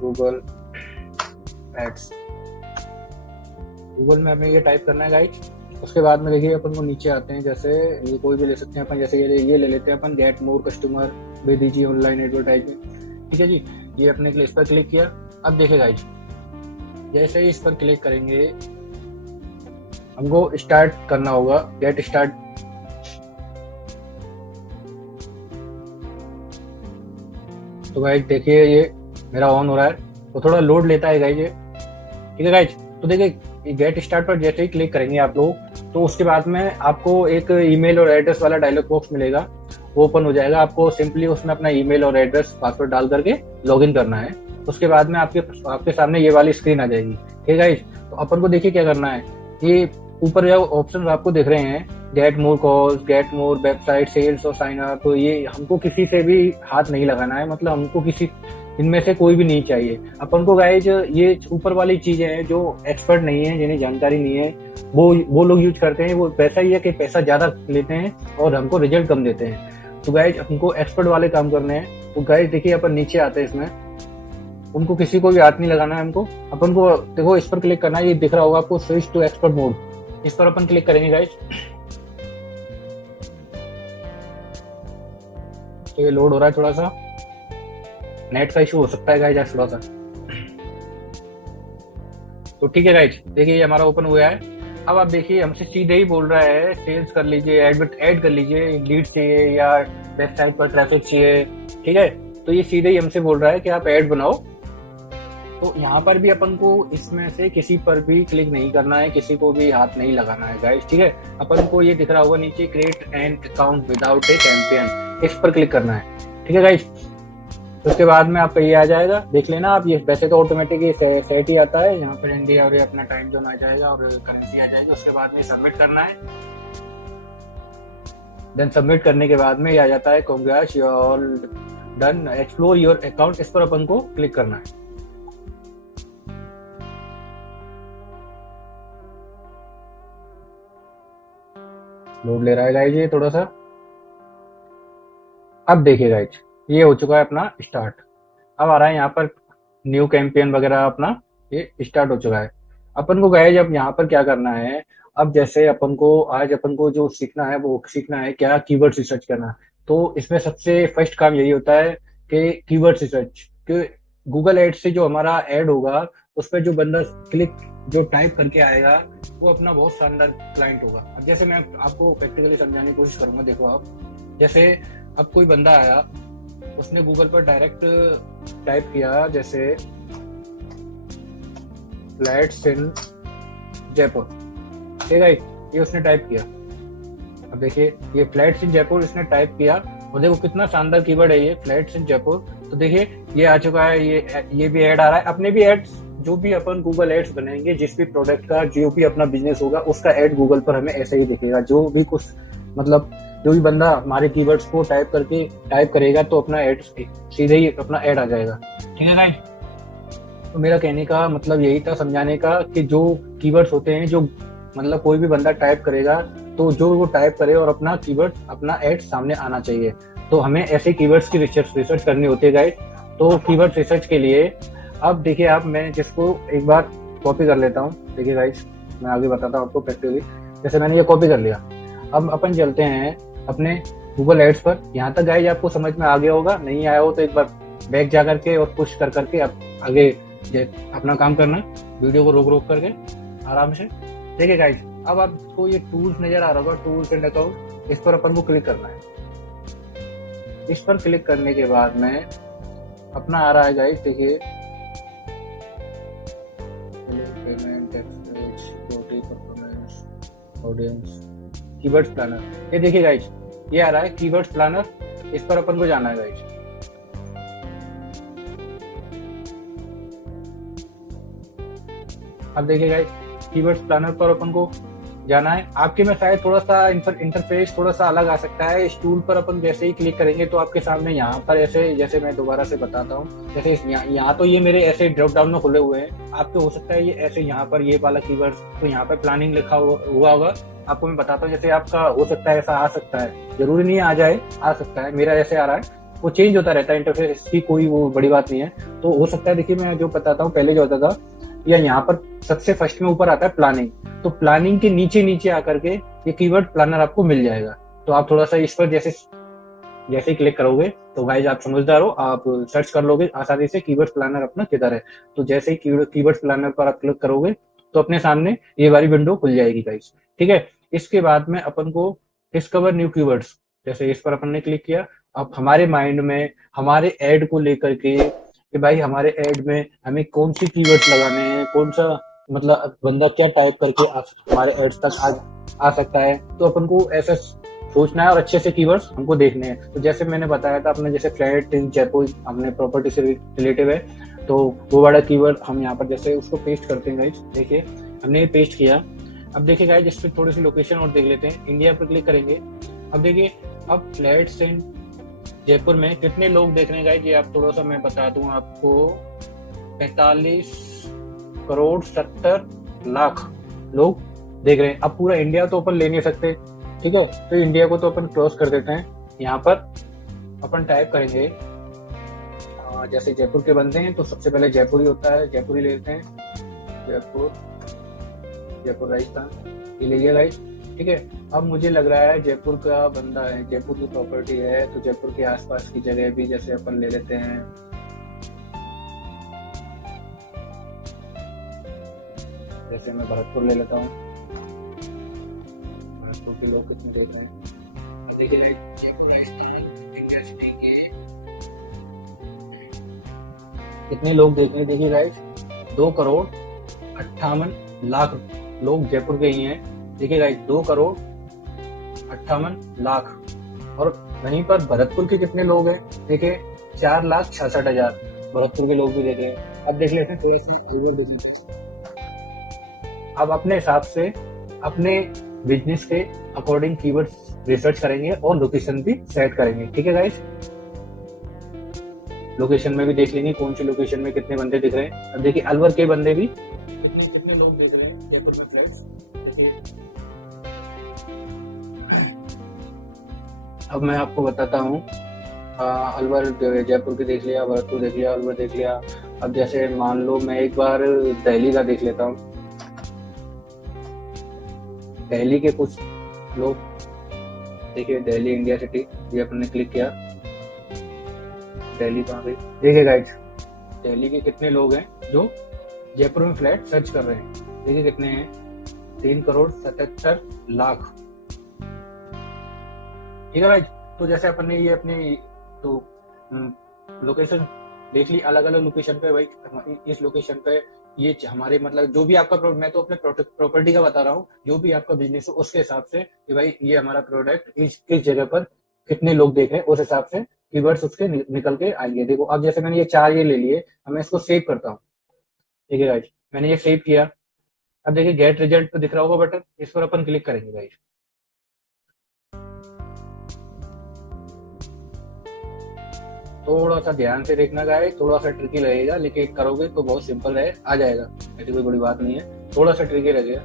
Google ads. Google में हमें ये टाइप करना है गाइज। उसके बाद में देखिए अपन को नीचे आते हैं, जैसे ये कोई भी ले सकते हैं अपन, जैसे ये ले लेते हैं अपन, get more customer with easy online advertisement. ठीक है जी, ये अपने इस पर क्लिक किया। अब देखिए गाइज, जैसे ही इस पर क्लिक करेंगे हमको स्टार्ट करना होगा, गेट स्टार्ट। तो गाइज देखिए ये मेरा ऑन हो रहा है, तो थोड़ा लोड लेता है गाइज ये। ठीक है गाइज, तो देखिए गेट स्टार्ट पर जैसे ही क्लिक करेंगे आप लोग, तो उसके बाद में आपको एक ईमेल और एड्रेस वाला डायलॉग बॉक्स मिलेगा, वो ओपन हो जाएगा। आपको सिंपली उसमें अपना ईमेल और एड्रेस पासवर्ड डाल करके लॉगिन करना है। उसके बाद में आपके सामने ये वाली स्क्रीन आ जाएगी। ठीक है गाइज, तो अपन को देखिए क्या करना है, ये ऊपर जो ऑप्शन आपको दिख रहे हैं, get more calls, get more website sales और साइन अप, तो ये हमको किसी से भी हाथ नहीं लगाना है, मतलब हमको किसी इनमें से कोई भी नहीं चाहिए। अपन को गाइज ये ऊपर वाली चीजें हैं जो एक्सपर्ट नहीं है, जिन्हें जानकारी नहीं है, वो लोग यूज करते हैं। वो पैसा ही है कि पैसा ज्यादा लेते हैं और हमको रिजल्ट कम देते हैं। तो गाइज हमको एक्सपर्ट वाले काम करने हैं। तो गाइज देखिए अपन नीचे आते हैं, इसमें उनको किसी को भी हाथ नहीं लगाना है हमको। अपन को देखो इस पर क्लिक करना है, ये दिख रहा होगा आपको स्विच टू एक्सपर्ट मोड, इस पर अपन क्लिक करेंगे गाइज। तो ये लोड हो रहा है, थोड़ा सा नेट का इशू हो सकता है गाइज आज थोड़ा सा। तो ठीक है गाइज, देखिए ये हमारा ओपन हुआ है। अब आप देखिए हमसे सीधे ही बोल रहा है सेल्स कर लीजिए, ऐड कर लीजिए, लीड चाहिए या वेबसाइट पर ट्रैफिक चाहिए। ठीक है, तो ये सीधे ही हमसे बोल रहा है कि आप ऐड बनाओ। तो यहाँ पर भी अपन को इसमें से किसी पर भी क्लिक नहीं करना है, किसी को भी हाथ नहीं लगाना है गाइस। ठीक है, अपन को ये दिख रहा होगा नीचे create an account without A campaign, इस पर क्लिक करना है। ठीक है गाइस, उसके बाद में आपका ये आ जाएगा, देख लेना आप। ये वैसे तो ऑटोमेटिक सेट ही आता है, यहाँ पर इंडिया और ये अपना टाइम जोन आ जाएगा और करेंसी आ जाएगी। उसके बाद में सबमिट करना है। देन सबमिट करने के बाद में ये आ जाता है congrats you all done, explore your account, इस पर अपन को क्लिक करना है। लोड ले रहा है गाइज ये थोड़ा सा। अब देखिए गाइज ये हो चुका है अपना स्टार्ट। अब आ रहा है यहाँ पर न्यू कैंपेन वगैरह, अपना ये स्टार्ट हो चुका है। अपन को गाइज अब यहाँ पर क्या करना है, अब जैसे अपन को आज अपन को जो सीखना है वो सीखना है क्या, कीवर्ड रिसर्च करना। तो इसमें सबसे फर्स्ट काम यही होता है कि कीवर्ड रिसर्च, कि गूगल एड से जो हमारा एड होगा उस पर जो बंदा क्लिक जो टाइप करके आएगा वो अपना बहुत शानदार क्लाइंट होगा। अब जैसे मैं आपको प्रैक्टिकली समझाने की कोशिश करूंगा। देखो आप, जैसे अब कोई बंदा आया, उसने गूगल पर डायरेक्ट टाइप किया जैसे फ्लैट्स इन जयपुर। ठीक है, ये उसने टाइप किया। अब देखिए ये फ्लैट्स इन जयपुर इसने टाइप किया और देखो कितना शानदार कीवर्ड है ये फ्लैट्स इन जयपुर। तो देखिए ये आ चुका है, ये भी ऐड आ रहा है। अपने भी एड्स, जो भी अपन गूगल एड्स बनाएंगे, जिस भी प्रोडक्ट का जो भी अपना बिजनेस होगा उसका एड गूगल पर हमें ऐसे ही दिखेगा। जो भी कुछ मतलब जो भी बंदा हमारे कीवर्ड्स को टाइप करेगा तो अपना एड सीधे ही अपना एड आ जाएगा। ठीक है गाइस, तो मेरा कहने का मतलब यही था, समझाने का, कि जो कीवर्ड्स होते हैं, जो मतलब कोई भी बंदा टाइप करेगा तो जो वो टाइप करे और अपना कीवर्ड अपना एड सामने आना चाहिए। तो हमें ऐसे कीवर्ड्स की रिसर्च करनी होती है गाइस। तो कीवर्ड रिसर्च के लिए अब देखिए आप, मैं जिसको एक बार कॉपी कर लेता हूँ। देखिए गाइस मैं आगे बताता हूँ आपको प्रैक्टिकली। जैसे मैंने ये कॉपी कर लिया, अब अपन चलते हैं अपने गूगल एड्स पर। यहाँ तक गाइस आपको समझ में आ गया होगा, नहीं आया हो तो एक बार बैक जा करके और पुश कर करके आप आगे अपना काम करना, वीडियो को रोक करके आराम से। ठीक है गाइस, अब आपको ये टूल्स नजर आ रहा होगा, टूल्स एंड अकाउंट, इस पर अपन को क्लिक करना है। इस पर क्लिक करने के बाद में अपना आ रहा है गाइस, देखिए payment, performance, audience, keywords planner. ये देखिए गाइस ये आ रहा है कीवर्ड्स प्लानर, इस पर अपन को जाना है गाइस। अब देखिए गाइस कीवर्ड्स प्लानर पर अपन को जाना है। आपके में शायद थोड़ा सा इंटरफेस थोड़ा सा अलग आ सकता है। इस टूल पर अपन जैसे ही क्लिक करेंगे तो आपके सामने यहाँ पर ऐसे, जैसे मैं दोबारा से बताता हूँ, जैसे यहाँ तो ये मेरे ऐसे ड्रॉप डाउन में खुले हुए हैं। आपके हो सकता है ये ऐसे यहाँ पर ये वाला कीवर्ड, तो यहाँ पर प्लानिंग लिखा हुआ होगा। आपको मैं बताता हूँ, जैसे आपका हो सकता है ऐसा आ सकता है, जरूरी नहीं आ जाए, आ सकता है। मेरा ऐसे आ रहा है वो चेंज होता रहता है इंटरफेस की, कोई वो बड़ी बात नहीं है। तो हो सकता है, देखिए मैं जो बताता हूँ, पहले जो होता था या यहाँ पर सबसे फर्स्ट में ऊपर आता है प्लानिंग, तो प्लानिंग के नीचे नीचे आकर के ये कीवर्ड प्लानर आपको मिल जाएगा। तो आप थोड़ा सा इस पर जैसे जैसे ही क्लिक करोगे तो गाइज आप समझदार हो, आप सर्च कर लोगे आसानी से कीवर्ड प्लानर अपना किधर है। तो जैसे ही कीवर्ड प्लानर पर आप क्लिक करोगे तो अपने सामने ये वाली विंडो खुल जाएगी गाइज। ठीक है, इसके बाद में अपन को डिस्कवर न्यू कीवर्ड्स, जैसे इस पर अपन ने क्लिक किया, अब हमारे माइंड में हमारे ऐड को लेकर के कि भाई हमारे ऐड में हमें कौन सी कीवर्ड्स लगाने हैं, कौन सा मतलब बंदा क्या टाइप करके हमारे एड्स तक आ सकता है, तो अपन को ऐसा सोचना है और अच्छे से कीवर्ड्स हमको देखने हैं। तो जैसे मैंने बताया था अपने, जैसे फ्लैट इन जयपुर हमने प्रॉपर्टी से रिलेटिव है, तो वो बड़ा कीवर्ड हम यहाँ पर जैसे उसको पेस्ट करते हैं गाइज। देखिए हमने ये पेस्ट किया। अब देखिए गाइज इस पर थोड़ी सी लोकेशन और देख लेते हैं। इंडिया पर क्लिक करेंगे। अब देखिए अब फ्लैट्स इन जयपुर में कितने लोग देख रहे हैं गाइज, ये आप थोड़ा सा मैं बता दूं आपको, 45 करोड़ 70 लाख लोग देख रहे हैं। अब पूरा इंडिया तो अपन ले नहीं सकते, ठीक है, तो इंडिया को तो अपन क्रॉस कर देते हैं। यहाँ पर अपन टाइप करेंगे, जैसे जयपुर के बनते हैं तो सबसे पहले जयपुर ही होता है, जयपुर ही ले लेते हैं। जयपुर, जयपुर राजस्थान, ये ले लिया गाइस। ठीक है, अब मुझे लग रहा है जयपुर का बंदा है, जयपुर की प्रॉपर्टी है, तो जयपुर के आसपास की जगह भी जैसे अपन ले लेते हैं। जैसे मैं भरतपुर ले लेता हूँ, भरतपुर के लोग कितने देख रहे हैं, देखिए कितने लोग देख रहे हैं। देखिए गाइस 2 करोड़ 58 लाख लोग जयपुर के ही हैं। देखिए गाइस 2 करोड़ 58 लाख। और वहीं पर भरतपुर के कितने लोग हैं, देखिए 4,66,000 भरतपुर के लोग भी देखे हैं। अब देख लेते हैं तो ऐसे अब अपने हिसाब से अपने बिजनेस के अकॉर्डिंग कीवर्ड रिसर्च करेंगे और लोकेशन भी सेट करेंगे। ठीक है गाइस, लोकेशन में भी देख लेंगे कौन सी लोकेशन में कितने बंदे दिख रहे हैं। अब देखिए अलवर के बंदे भी कितने लोग देख रहे हैं जयपुर में फ्रेंड्स। देखिए अब मैं आपको बताता हूँ, अलवर जयपुर के देख लिया, भरतपुर देख लिया, अलवर देख लिया। अब जैसे मान लो मैं एक बार दिल्ली का देख लेता हूँ, दिल्ली के कुछ लोग, देखिए दिल्ली इंडिया सिटी, ये अपन ने क्लिक किया, दिल्ली कहाँ गई, देखिए गाइस दिल्ली के कितने लोग हैं जो जयपुर में फ्लैट सर्च कर रहे हैं। देखिए कितने हैं, 3 करोड़ 77 लाख। ठीक है गाइस, तो जैसे अपन ने ये अपने तो लोकेशन देख ली, अलग अलग लोकेशन पे, भाई इस लोकेशन पे ये हमारे मतलब जो भी आपका, मैं तो अपने प्रॉपर्टी का बता रहा हूँ, जो भी आपका बिजनेस हो उसके हिसाब से कि भाई ये हमारा प्रोडक्ट किस जगह पर कितने लोग देख रहे हैं, उस हिसाब से कीवर्ड्स उसके निकल के आएंगे। देखो अब जैसे मैंने ये 4 ये ले लिए, अब मैं इसको सेव करता हूँ। ठीक है गाइस, मैंने ये सेव किया। अब देखिए गेट रिजल्ट पे दिख रहा होगा बटन, इस पर अपन क्लिक करेंगे गाइस। थोड़ा सा ध्यान से देखना गाइस, थोड़ा सा ट्रिकी लगेगा, लेकिन करोगे तो बहुत सिंपल है, आ जाएगा, ऐसी कोई बड़ी बात नहीं है। थोड़ा सा ट्रिकी लगेगा,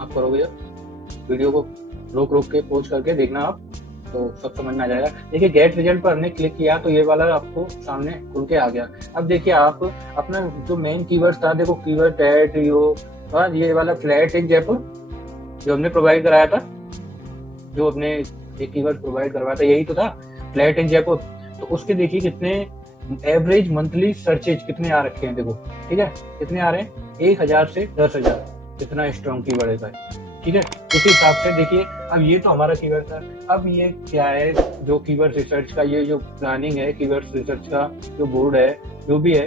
आप करोगे जब वीडियो को रोक रोक के पॉज करके देखना आप, तो सब समझ में आ जाएगा। देखिए गेट रिजल्ट पर हमने क्लिक किया तो ये वाला आपको सामने खुल के आ गया। अब देखिए आप अपना जो मेन कीवर्ड था, देखो कीवर्ड टैट ये वाला फ्लैट इन जयपुर जो हमने प्रोवाइड कराया था, जो हमने एक कीवर्ड प्रोवाइड करवाया था, यही तो था फ्लैट इन जयपुर। तो उसके देखिए कितने एवरेज मंथली सर्चेज कितने आ रखे हैं, देखो ठीक है कितने आ रहे हैं, 1000 से 10,000, कितना स्ट्रॉन्ग कीवर्ड है भाई। ठीक है, उसी हिसाब से देखिए अब ये तो हमारा कीवर्ड था। अब ये क्या है, जो कीवर्ड रिसर्च का ये जो प्लानिंग है, कीवर्ड रिसर्च का जो बोर्ड है, जो भी है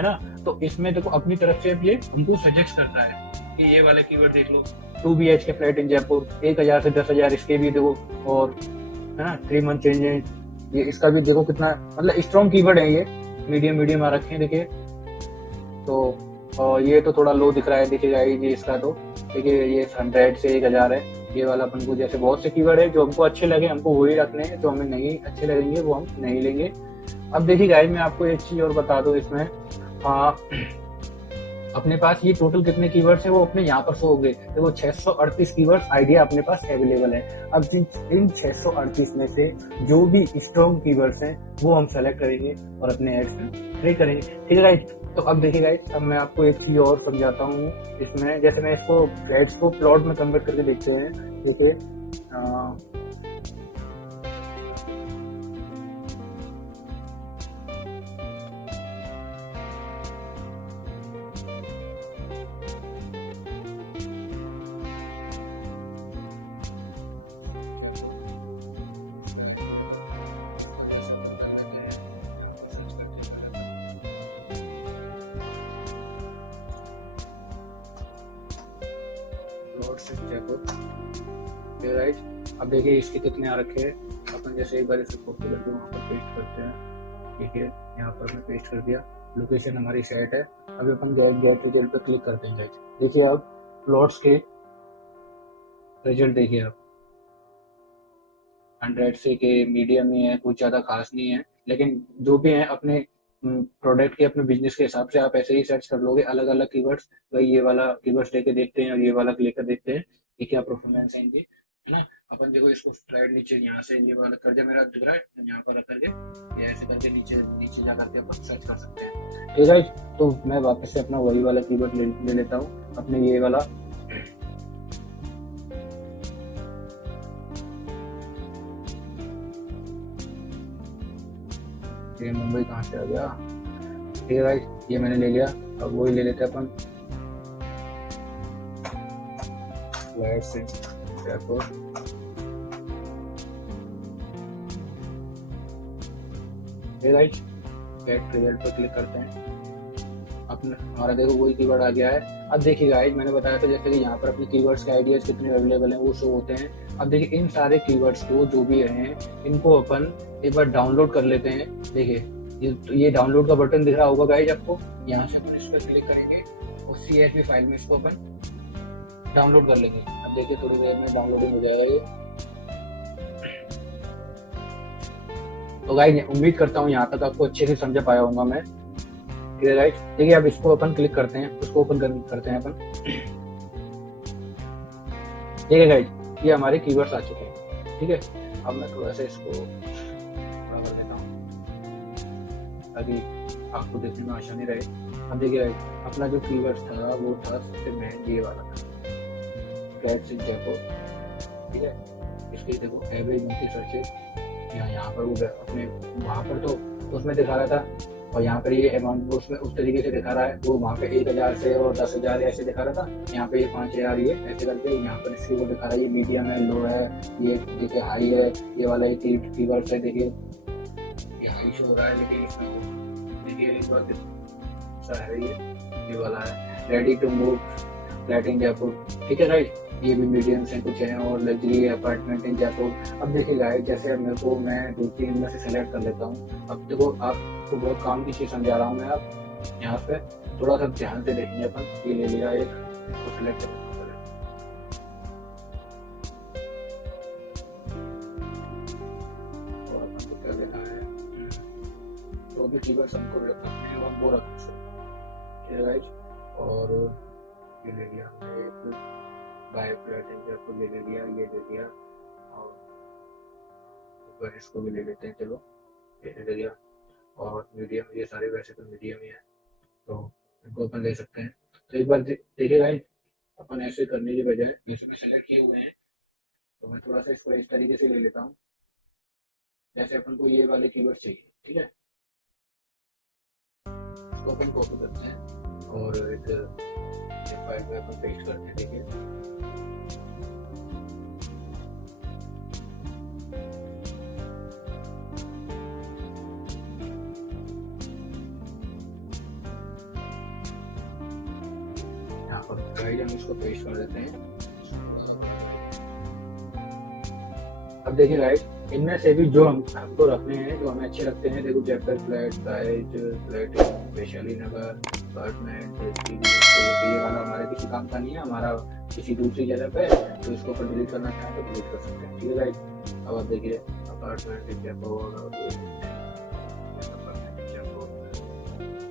ना, तो इसमें देखो अपनी तरफ से ये हमको सजेस्ट करता है कि ये वाले कीवर्ड देख लो, 2 BHK फ्लैट इन जयपुर, 1000 से 10,000 इसके भी देखो, और है ना 3 मंथ चेंजेस, ये इसका भी देखो कितना मतलब स्ट्रॉन्ग कीवर्ड है। ये मीडियम आ रखे हैं देखिए, तो और ये तो थोड़ा लो दिख रहा है, देखिएगा ये इसका तो देखिए ये 100 से 1000 है। ये वाला अपन को जैसे बहुत से कीवर्ड है जो हमको अच्छे लगे हमको वही रखने हैं, जो हमें नहीं अच्छे लगेंगे वो हम नहीं लेंगे। अब देखिए गाइस मैं आपको एक चीज और बता दूं इसमें, अपने पास ये टोटल कितने कीवर्ड्स है वो अपने यहाँ पर शो होंगे। देखो 638 कीवर्ड्स आइडिया अपने पास अवेलेबल है। अब इन 638 में से जो भी स्ट्रॉन्ग कीवर्ड्स हैं वो हम सेलेक्ट करेंगे और अपने एड्स में प्ले करेंगे। ठीक है गाइस, तो अब देखिए गाइस, अब मैं आपको एक चीज और समझाता हूँ इसमें। जैसे मैं इसको एड्स को प्लॉट में कन्वर्ट करके देखते हैं, जैसे राइट। अब देखिए इसके कितने आ रखे हैं। अपन जैसे एक बार इसे कॉपी करके वहाँ पर पेस्ट करते हैं। ठीक है, यहाँ पर मैं पेस्ट कर दिया, लोकेशन हमारी सेट है। अभी अपन गेट रिजल्ट पर क्लिक करते हैं। देखिए अब प्लॉट्स के रिजल्ट देखिए आप 100 से के मीडियम ही है, कुछ ज्यादा खास नहीं है, लेकिन जो भी है अपने प्रोडक्ट के अपने बिजनेस के हिसाब से आप ऐसे ही सर्च कर लोगे अलग अलग कीवर्ड्स। भाई ये वाला कीवर्ड्स लेके देखते हैं और ये वाला लेकर देखते हैं कि क्या परफॉर्मेंस है इनकी, है ना। अपन देखो इसको स्लाइड नीचे यहाँ से ये वाला कर दिया, मेरा दिख रहा है यहाँ पर करके ये ऐसे करके नीचे नीचे जा करके अपन सर्च कर सकते हैं। ठीक है, तो मैं वापस से अपना वही वाला कीवर्ड ले लेता हूँ, अपने ये वाला ये मुंबई कहाँ से आ गया। ठीक है गाइस, ये मैंने ले लिया। अब वही ले लेते हैं अपन जयपुर। गाइस गेट रिजल्ट पर क्लिक करते हैं। अपने हमारा देखो वही कीवर्ड आ गया है। अब देखिए गाइस, मैंने बताया था जैसे कि यहाँ पर अपने कीवर्ड्स के आइडियाज कितने अवेलेबल हैं वो शो होते हैं। अब देखिए इन सारे कीवर्ड्स को जो भी हैं इनको अपन एक बार डाउनलोड कर लेते हैं। देखिए ये डाउनलोड का बटन दिख रहा होगा गाइस आपको, यहाँ से अपन इस पर क्लिक करेंगे और CSV फाइल में इसको अपन डाउनलोड कर लेंगे। अब देखिए थोड़ी देर में डाउनलोडिंग हो जाएगा ये। तो गाइस उम्मीद करता हूँ यहाँ तक आपको अच्छे से समझ पाया होगा मैं। ठीक है गाइस, देखिए अब इसको अपन क्लिक करते हैं, उसको ओपन करते हैं अपन। ठीक है गाइस, ये हमारे कीवर्ड्स आ चुके हैं। ठीक है, अब मैं थोड़ा सा इसको बड़ा कर देता हूँ ताकि आपको देखने में आसानी रहे। अब देखिए अपना जो कीवर्ड था वो था सबसे मेन ये वाला था, फ्लैट्स इन जयपुर। ठीक है, इसके देखो एवरेज मंथली सर्चेज यहाँ पर वो अपने वहाँ पर तो उसमें दिखा रहा था, और यहाँ पर ये अमाउंट उसमें उस तरीके से दिखा रहा है। वो वहाँ पे 1000 से और 10,000 ऐसे दिखा रहा था, यहाँ पे ये 5000 ये ऐसे करके यहाँ पर इसकी वो दिखा रहा है। ये मीडियम है, लो है, ये देखिए हाई है, ये वाला ये कीवर्ड्स है। देखिए ये हाई शो हो रहा है, लेकिन इसमें देखिए इस बार सा है ये वाला है ready to move flat in Jaipur. ठीक है राइट, ये भी मीडियम से कुछ है, और लग्जरी अपार्टमेंट इन जयपुर। अब देखिए गाइस, जैसे अब मेरे को मैं 2-3 में से सेलेक्ट कर लेता हूँ। अब देखो आपको बहुत काम की चीज समझा रहा हूँ मैं। अब यहाँ पे थोड़ा सा ध्यान से देखेंगे अपन। ये ले लिया एक, इसको सेलेक्ट कर लेना है, जो भी कीवर्ड्स हमको रखना है वो रखना है गाइस। और ये ले लिया हमने एक बाय फ्लैट इन जयपुर ले लिया, ये ले लिया, और इसको भी ले लेते हैं। चलो ये ले लिया, और मीडियम, ये सारे वैसे तो मीडियम ही है तो इनको अपन ले सकते हैं। तो एक बार देखिए गाइस, अपन ऐसे करने के बजाय इसमें सेलेक्ट किए हुए हैं, तो मैं थोड़ा सा इसको इस तरीके से ले लेता हूँ जैसे अपन को ये वाले कीवर्ड चाहिए। ठीक है, इसको अपन कॉपी करते हैं और एक फाइल में अपन पेस्ट करते हैं। देखिए हम इसको पेस्ट कर देते हैं। अब देखिए गाइस, इनमें से भी जो हमको रखने हैं, जो हमें अच्छे लगते हैं, देखो Jaipur flat, size flat, Vaishali Nagar apartment, ये वाला हमारे किसी काम का नहीं है, हमारा किसी दूसरी जगह पे, तो इसको अपन डिलीट करना चाहें तो डिलीट कर सकते हैं। ठीक है गाइस, अब आप देखिए अपार्टमेंट जयपुर,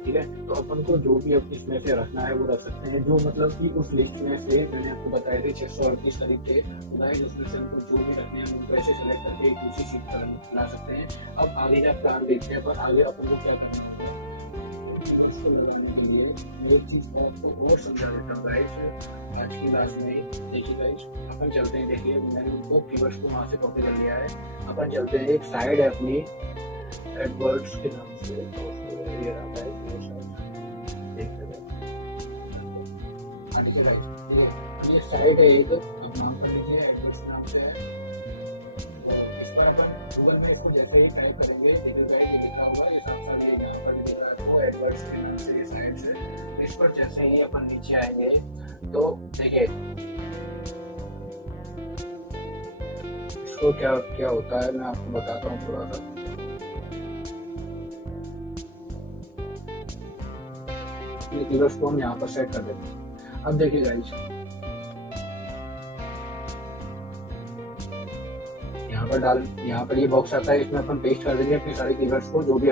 ठीक है। तो अपन को जो भी अपनी इसमें से रखना है वो रख सकते हैं, जो मतलब कि उस लिस्ट में से मैंने आपको बताए थे 638 करीब थे, तो गाइस उसमें से हमको जो भी रखने हैं उनको ऐसे सेलेक्ट करके एक दूसरी शीट पर ला सकते हैं। अब आगे का प्लान देखते हैं, पर आगे अपन को क्या करना है इसको लगाने के लिए मैं एक चीज आपको और समझा देता हूँ गाइस आज की क्लास में। देखिए गाइस अपन चलते हैं, देखिए मैंने उनको कीवर्ड्स को वहाँ से कॉपी कर लिया है। अपन चलते हैं, एक साइड है अपनी एडवर्ड्स के नाम से, तो उसको ये रहा है ये साइड है एक, अब नाम कर लीजिए एडवर्ड्स नाम से है। तो इस पर अपन गूगल में इसको जैसे ही टाइप करेंगे देखिए गाइस ये लिखा हुआ है, ये साफ साफ ये यहाँ पर लिखा है वो एडवर्ड्स के नाम से, ये साइड से। इस पर जैसे ही अपन नीचे आएंगे तो देखिए इसको क्या क्या होता है मैं आपको बताता हूँ थोड़ा सा। ये कीवर्ड्स को हम यहाँ पर सेट कर देते हैं। अब देखिए गाइस यहाँ पर ये बॉक्स आता है, इसमें अपन पेस्ट कर देंगे अपने सारे कीवर्ड्स को जो भी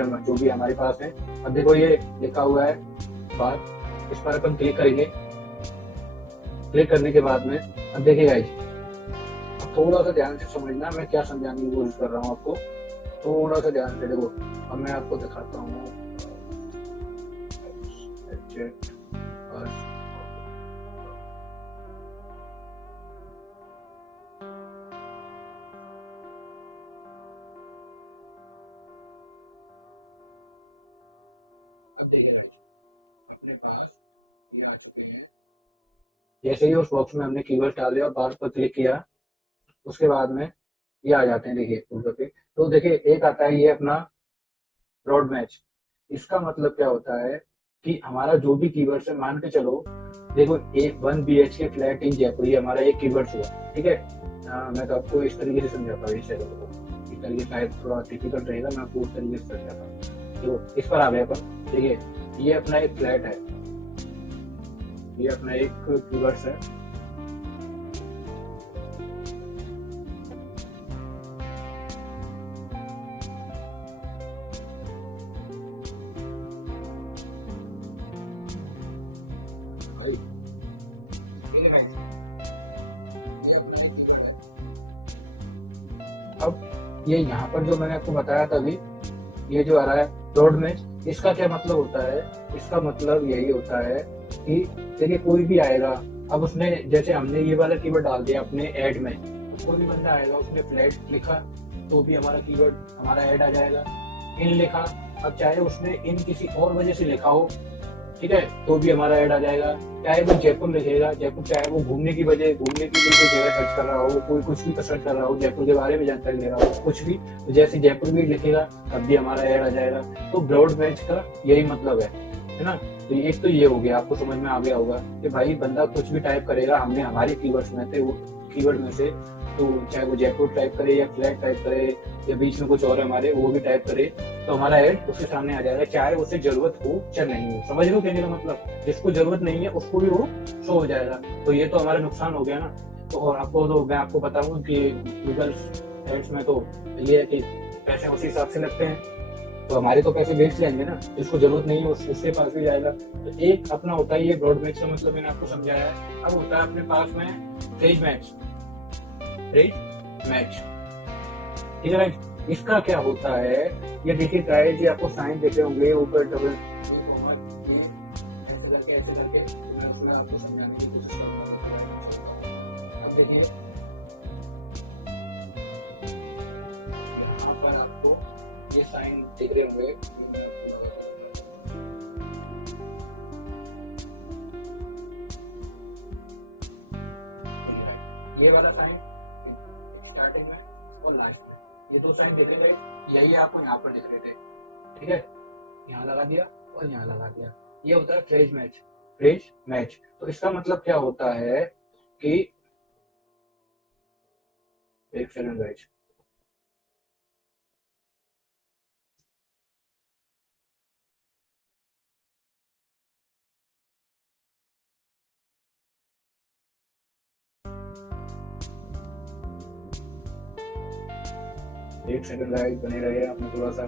हमारे पास है। अब देखो ये लिखा हुआ है बात, इस पर अपन क्लिक करेंगे। क्लिक करने के बाद में अब देखिए गाइस अब थोड़ा सा ध्यान से समझना, मैं क्या समझाने की कोशिश कर रहा हूँ आपको, थोड़ा सा ध्यान से देखो। अब मैं आपको दिखाता हूँ अब देखिए अपने पास ये आ चुके हैं। जैसे ही उस बॉक्स में हमने कीवर्ड डाले और बार पर क्लिक किया उसके बाद में ये आ जाते हैं देखिए ऊपर पे। तो देखिए एक आता है ये अपना ब्रॉड मैच। इसका मतलब क्या होता है कि हमारा जो भी कीवर्ड है, मान के चलो देखो एक 1 BHK फ्लैट इन जयपुर ये हमारा एक कीवर्ड हुआ, ठीक है। मैं तो आपको इस तरीके से समझाता हूँ, इस तरीके शायद थोड़ा डिफिकल्ट रहेगा, मैं आपको उस तरीके से समझाता हूँ। तो इस पर आ गए अपन, देखिए ये अपना एक फ्लैट है, ये अपना एक कीवर्ड है। अब ये यहाँ पर जो मैंने आपको बताया था अभी, ये जो आ रहा है ब्रॉड मैच, इसका क्या मतलब होता है? इसका मतलब यही होता है कि देखिए कोई भी आएगा, अब उसने जैसे हमने ये वाला कीवर्ड डाल दिया अपने ऐड में, तो कोई भी बंदा आएगा उसने फ्लैट लिखा तो भी हमारा कीवर्ड हमारा ऐड आ जाएगा। इन लिखा, अब चाहे उसने इन किसी और वजह से लिखा हो, ठीक है, तो भी हमारा ऐड आ जाएगा। चाहे वो जयपुर लिखेगा, जयपुर चाहे वो घूमने की कोई जगह सर्च कर रहा हो, कोई कुछ भी सर्च कर रहा हो, जयपुर के बारे में जानकारी ले रहा हो, कुछ भी, तो जैसे जयपुर भी लिखेगा तब भी हमारा ऐड आ जाएगा। तो ब्रॉड मैच का यही मतलब है ना। तो एक तो ये हो गया, आपको समझ में आ गया होगा कि भाई बंदा कुछ भी टाइप करेगा, हमने हमारे कीवर्ड्स में थे वो कीवर्ड में से, तो चाहे वो जयपुर टाइप करे या फ्लैट टाइप करे या बीच में कुछ और हमारे वो भी टाइप करे, तो हमारा ऐड उसके सामने आ जाएगा, चाहे उसे जरूरत हो चाहे नहीं हो। समझ लो कहने का मतलब, जिसको जरूरत नहीं है उसको भी वो शो हो जाएगा। तो ये तो हमारा नुकसान हो गया ना। तो और आपको तो मैं आपको बताऊं कि गूगल एड्स में तो ये है कि पैसे उसी हिसाब से लगते हैं, तो हमारे तो पैसे वेस्ट जाएंगे ना, जिसको जरूरत नहीं है उसके पास भी जाएगा। तो एक अपना होता है ये ब्रॉड मैच का मतलब मैंने आपको समझाया है। अब होता है अपने पास में फ्रेज मैच, ठीक है राइट। इसका क्या होता है ये देखिए गाइस, ये आपको साइन देखे होंगे ऊपर डबल ऐसे करके मैं उसमें आपको समझाने की कोशिश करूंगा। अब देखिए यहाँ पर आपको ये साइन दिख रहे होंगे, ये वाला साइन स्टार्टिंग में और लास्ट में, ये दो साइन देखे गए, यही आपको यहाँ पर दिख रहे थे, ठीक है। यहाँ लगा दिया और यहाँ लगा दिया, ये होता है फ्रेज मैच। तो इसका मतलब क्या होता है कि एक सेकंड गाइस, एक सेकंड गाइस बने रहे आपने थोड़ा सा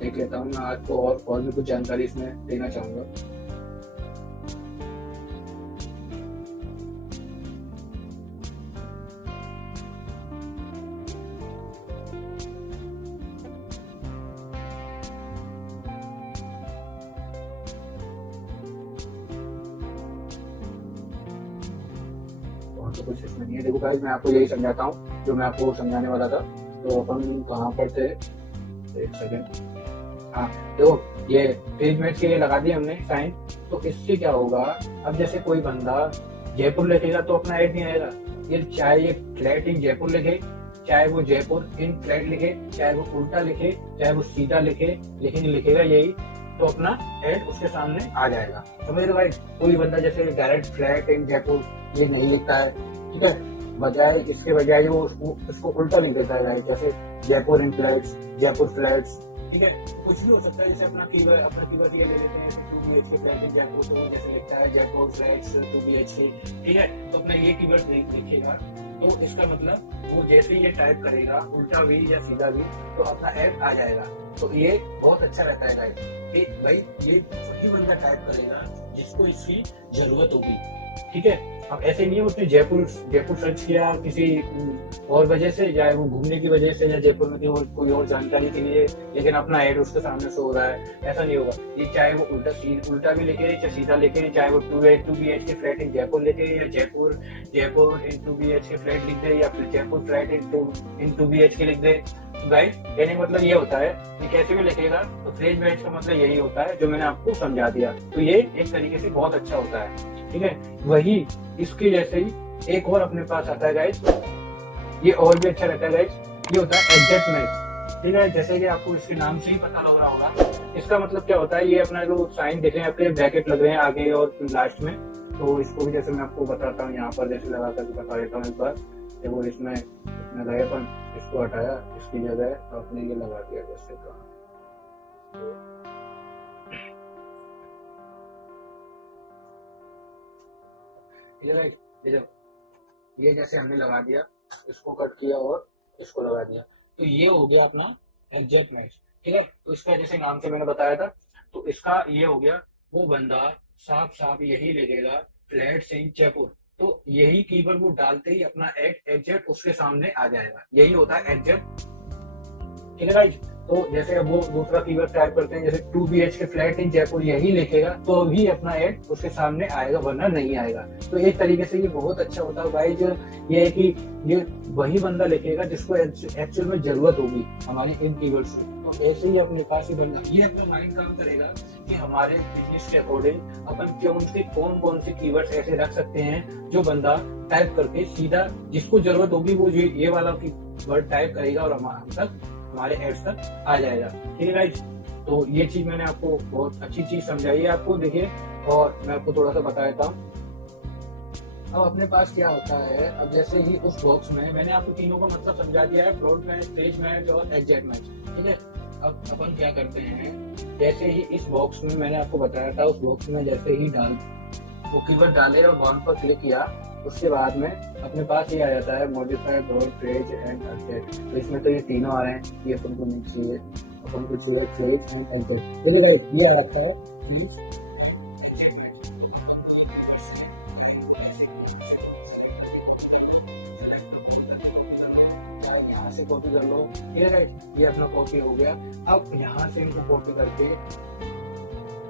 देख लेता हूँ मैं आपको और भी कुछ जानकारी इसमें देना चाहूंगा। और तो कुछ इसमें नहीं है। देखो गाइस, मैं आपको यही समझाता हूँ जो मैं आपको समझाने वाला था। तो अपन कहाँ पर थे, एक सेकेंड। हाँ, देखो ये पेज मैच के लिए लगा दिया हमने साइन। तो इससे क्या होगा, अब जैसे कोई बंदा जयपुर लिखेगा तो अपना ऐड नहीं आएगा। ये चाहे ये फ्लैट इन जयपुर लिखे, चाहे वो जयपुर इन फ्लैट लिखे, चाहे वो उल्टा लिखे, चाहे वो सीधा लिखे, लेकिन लिखेगा यही, तो अपना ऐड उसके सामने आ जाएगा। समझ रहे भाई? कोई बंदा जैसे डायरेक्ट फ्लैट इन जयपुर ये नहीं लिखता है, ठीक है, बजाय इसके बजाय वो उसको उल्टा लिख देता है, जैसे जयपुर इन फ्लैट्स, जयपुर फ्लैट्स, ठीक है। कुछ भी हो सकता है, जैसे अपना कीवर्ड ये ले लेते हैं, जैसे 2 BHK फ्लैट इन जयपुर, तो जैसे लिखता है जयपुर फ्लैट्स 2 BHK, ठीक है। तो अपना ये कीवर्ड नहीं लिखेगा, तो इसका मतलब वो जैसे ही ये टाइप करेगा उल्टा भी या सीधा भी, तो अपना ऐड आ जाएगा। तो ये बहुत अच्छा रहता है गाइस कि भाई ये वही बंदा टाइप करेगा जिसको इसकी जरूरत होगी, ठीक है। अब ऐसे नहीं है उसने जयपुर सर्च किया किसी और वजह से, या वो घूमने की वजह से, या जयपुर में कोई और जानकारी के लिए, लेकिन अपना ऐड उसके सामने शो हो रहा है, ऐसा नहीं होगा। ये चाहे वो उल्टा भी लिखे, चाहे सीधा लिखे, चाहे वो 2 BHK फ्लैट इन जयपुर लिखे, या जयपुर इन 2 BHK फ्लैट लिख दे, या फिर जयपुर फ्लैट इन 2 BHK लिख दे। गाइस कहने का मतलब ये होता है कि कैसे भी लिखेगा तो फ्रेज मैच का मतलब यही होता है जो मैंने आपको समझा दिया। तो ये एक तरीके से बहुत अच्छा होता है, ठीक है। वही इसके जैसे ही एक और अपने पास आता है गाइस, ये और भी अच्छा रहता है गाइस, ये होता है एग्जैक्ट मैच, ठीक है। जैसे कि आपको इसके नाम से ही पता लग रहा होगा, इसका मतलब क्या होता है, ये अपना जो साइन देख रहे हैं, अपने ब्रैकेट लग रहे हैं आगे और लास्ट में। तो इसको भी जैसे मैं आपको बताता हूँ, यहाँ पर जैसे लगा कर बता देता हूँ एक बार। देखो इसमें लगाया अपन, इसको हटाया, इसकी जगह अपने ये लगा दिया जैसे कहा। ये जैसे हमने लगा दिया, इसको कट किया और इसको लगा दिया, तो ये हो गया अपना एग्जैक्ट मैच, ठीक है। तो इसका जैसे नाम से मैंने बताया था, तो इसका ये हो गया, वो बंदा साफ साफ यही लिखेगा फ्लैट्स इन जयपुर, तो यही कीवर्ड वो डालते ही अपना एग्जैक्ट उसके सामने आ जाएगा, यही होता है एग्जैक्ट, ठीक है गाइस। तो जैसे अब वो दूसरा कीवर्ड टाइप करते हैं, जैसे 2 BHK फ्लैट इन जयपुर यही लिखेगा तो भी अपना ऐड उसके सामने आएगा, वरना नहीं आएगा। तो एक तरीके से ये बहुत अच्छा होता है गाइस, ये है कि ये वही बंदा लिखेगा जिसको एक्चुअल में जरूरत होगी हमारे इन कीवर्ड से। तो ऐसे ही अपने पास ही बंदा, ये अपना माइंड काम करेगा कि हमारे बिजनेस के अकॉर्डिंग अपन क्यों उनके कौन से कीवर्ड्स ऐसे रख सकते हैं जो बंदा टाइप करके सीधा जिसको जरूरत होगी वो ये वाला वर्ड टाइप करेगा और हमारे एड्स तक आ जाएगा, ठीक है गाइस। तो ये चीज मैंने आपको बहुत अच्छी चीज समझाई है आपको, देखिए। और मैं आपको थोड़ा सा बता देता हूँ। अब अपने पास क्या होता है, अब जैसे ही उस बॉक्स में मैंने आपको तीनों का मतलब समझा दिया है, फ्लोट मैच, पेज मैच और एग्जैक्ट मैच, ठीक है। अब अपन क्या करते हैं, जैसे ही इस बॉक्स में मैंने आपको बताया था, उस बॉक्स में जैसे ही वो कीवर्ड डाले और बाउंड पर क्लिक किया, उसके बाद में अपने पास ये आ जाता है modify broad phrase and exact. तो इसमें तो ये तीनों आ रहे हैं, ये अपन को नहीं चाहिए, अपन को चाहिए फ्रेज एंड एग्जैक्ट। ये आ जाता है चीज, यहाँ से कॉपी कर लो, ठीक है। ये अपना कॉपी हो गया। अब यहाँ से इनको कॉपी करके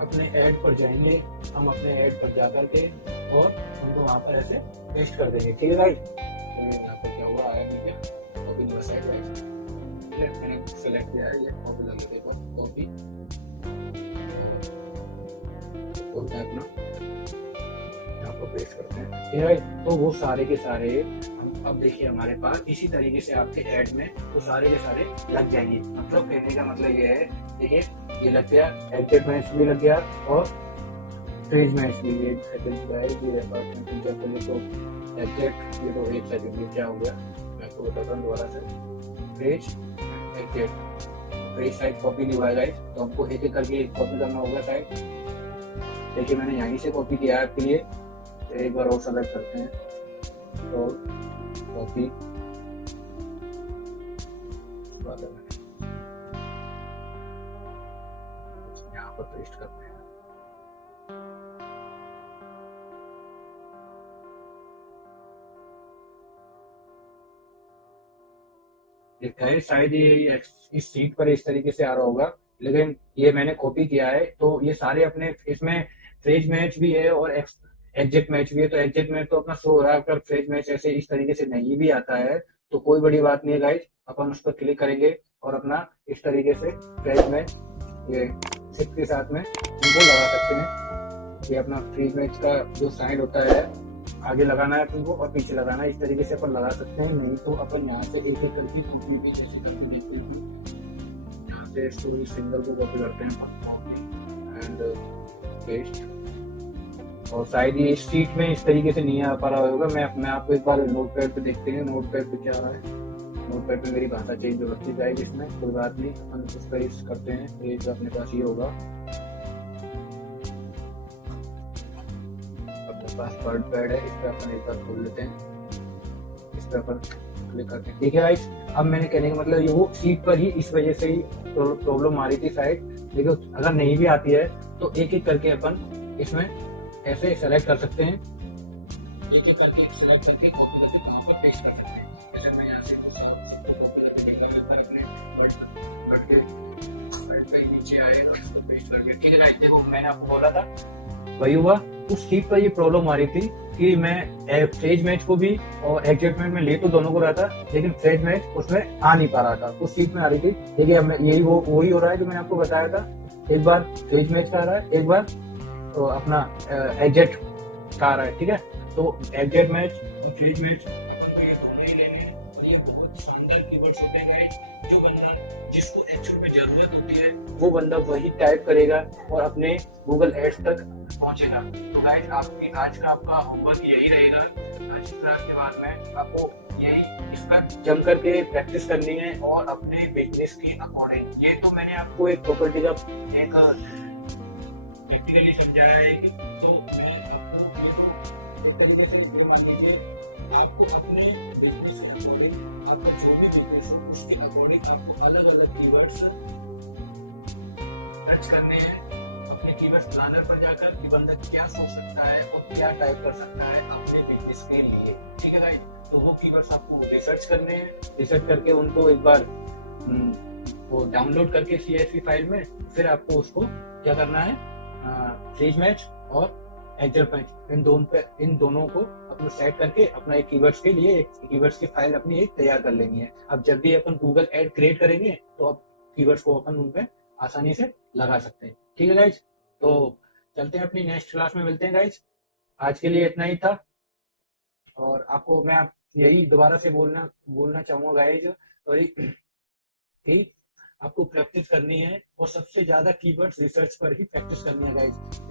अपने ऐड पर जाएंगे, हम अपने ऐड पर जा करके और उनको वहां पर ऐसे पेस्ट कर देंगे, ठीक है गाइस। तो यहाँ पर क्या हुआ, आया नहीं क्या, कॉपी नहीं बस है, मैंने सेलेक्ट किया है, ये कॉपी लगे, देखो कॉपी अपना यहाँ पर पेस्ट करते हैं, ठीक है। तो वो सारे के सारे हम अब देखिए हमारे पास इसी तरीके से आपके ऐड में वो सारे के सारे लग जाएंगे। मतलब कहने का मतलब ये है, देखिए ये लग गया, एग्जैक्ट मैच भी लग गया और फ्रेज मैच भी। ये सेकंड गाइस, ये तो एग्जैक्ट, ये तो एक सेकंड में क्या हो गया मैं आपको बताता हूँ दोबारा से। Phrase exact, phrase side copy नहीं हुआ गाइस, तो हमको एक एक करके कॉपी करना होगा साइड। देखिए मैंने यहीं से कॉपी किया है आपके लिए, तो एक बार और सेलेक्ट करते हैं, तो कॉपी पेस्ट करते हैं। ये शायद ये इस सीट पर इस तरीके से आ रहा होगा, लेकिन ये मैंने कॉपी किया है। तो ये सारे अपने इसमें फ्रेज मैच भी है और एग्जैक्ट मैच भी है। तो एग्जैक्ट मैच तो अपना शो हो रहा है, अगर फ्रेज मैच ऐसे इस तरीके से नहीं भी आता है तो कोई बड़ी बात नहीं है गाइज, अपन उस पर क्लिक करेंगे और अपना इस तरीके से फ्रेज मैच ये शिफ्ट के साथ में उनको लगा सकते हैं। ये अपना फ्रेज मैच का जो साइड होता है आगे लगाना है अपन को और पीछे लगाना है, इस तरीके से अपन लगा सकते हैं। नहीं तो अपन यहाँ से एक एक करके कॉपी भी जैसे करके देखते हैं। यहाँ से स्टोरी सिंगल को कॉपी करते हैं, कॉपी एंड पेस्ट। और शायद ये शीट में इस तरीके से नहीं आ पा रहा होगा। मैं आपको एक बार नोट पैड पे देखते हैं, नोट पैड पे क्या आ रहा है। नोट पैड पे मेरी भाषा चेंज हो रखी जाएगी, इसमें कोई बात नहीं, अपन उस पर यूज करते हैं। ये जो अपने पास ये होगा, अपने पास वर्ड पैड है, इस पर अपन एक बार खोल लेते हैं, इस पर अपन क्लिक करते हैं। ठीक है गाइस, अब मैंने कहने का मतलब ये वो शीट पर ही इस वजह से ही प्रॉब्लम आ रही थी शायद, लेकिन अगर नहीं भी आती है तो एक एक करके अपन इसमें ऐसे सेलेक्ट कर सकते हैं, एक एक करके सेलेक्ट करके कॉपी करके वहां पर पेस्ट कर सकते हैं। जैसे मैं यहाँ से कॉपी करके निकाल लेता हूं अपने वर्ड पे नीचे आए और इसको पेस्ट करके। ठीक है गाइस, देखो मैंने आपको बोला था वही हुआ। उस शीट पर ये प्रॉब्लम आ रही थी कि मैं फ्रेज मैच को भी और एग्जैक्ट मैच में ले तो दोनों को रहा था, लेकिन फ्रेज मैच उसमें आ नहीं पा रहा था, उस शीट में आ रही थी। देखिए अब यही वही हो रहा है जो मैंने आपको बताया था। एक बार फ्रेज मैच का आ रहा है, एक बार तो अपना एग्जैक्ट का आ रहा है। ठीक है, तो एग्जैक्ट मैच, फ्रेज मैच और ये बहुत शानदार कीवर्ड्स होते हैं जो बंदा जिसको एक्चुअल में जरूरत होती है वो बंदा वही टाइप करेगा और अपने गूगल एड्स तक पहुंचेगा। तो गाइस आपकी आज का आपका होमवर्क यही रहेगा। आज क्लास के बाद में आपको यही इस पर जम करके प्रैक्टिस करनी है और अपने बिजनेस के अकॉर्डिंग। ये तो मैंने आपको एक प्रॉपर्टी का एक प्रैक्टिकली समझाया है कि तो मैं आपको इस तरीके से इस्तेमाल कीजिए। आपको अपने बिजनेस के अकॉर्डिंग, आपका जो भी बिजनेस हो उसके अकॉर्डिंग आपको अलग अलग कीवर्ड्स सर्च करने हैं अपने कीवर्ड्स प्लानर पर जाकर कि बंदा क्या सोच सकता है और क्या टाइप कर सकता है अपने बिजनेस के लिए। ठीक है गाइस, तो वो कीवर्ड्स आपको रिसर्च करने हैं। रिसर्च करके उनको एक बार वो डाउनलोड करके CSV फाइल में, फिर आपको उसको क्या करना है, फ्रेज मैच और एग्जैक्ट मैच इन दोनों को अपना सेट करके अपना एक कीवर्ड्स के लिए एक कीवर्ड्स की फाइल अपनी एक तैयार कर लेनी है। अब जब भी अपन गूगल एड क्रिएट करेंगे तो अब कीवर्ड्स को अपन उन पे आसानी से लगा सकते हैं। ठीक है गाइज, तो चलते हैं अपनी नेक्स्ट क्लास में मिलते हैं गाइज। आज के लिए इतना ही था और आपको मैं यही दोबारा से बोलना चाहूंगा गाइज कि आपको प्रैक्टिस करनी है और सबसे ज्यादा कीवर्ड्स रिसर्च पर ही प्रैक्टिस करनी है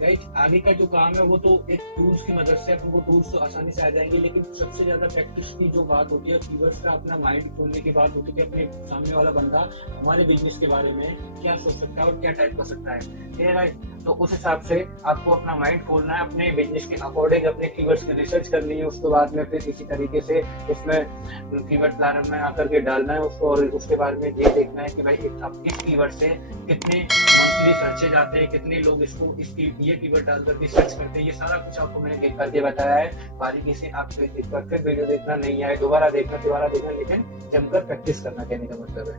गाइज। आगे का जो काम है वो तो एक टूल्स की मदद से अपन को टूल्स तो आसानी से आ जाएंगे, लेकिन सबसे ज्यादा प्रैक्टिस की जो बात होती है कीवर्ड्स का अपना माइंड खोलने की बात होती है कि अपने सामने वाला बंदा हमारे बिजनेस के बारे में क्या सोच सकता है और क्या टाइप कर सकता है। ठीक है गाइज, तो उस हिसाब से आपको अपना माइंड खोलना है, अपने बिजनेस के अकॉर्डिंग अपने कीवर्ड्स की रिसर्च करनी है। उसके बाद में फिर इसी तरीके से इसमें कीवर्ड प्लानर में आकर के डालना है उसको और उसके बाद में ये देखना है कि भाई अब किस कीवर्ड से कितने मंथली सर्चेज आते हैं, कितने लोग इसकी ये कीवर्ड डाल करके सर्च करते हैं। ये सारा कुछ आपको मैंने देख करके बताया है। बारीकी से आप फिर वीडियो देखना, नहीं आए दोबारा देखना, लेकिन जमकर प्रैक्टिस करना, कहने का मतलब है।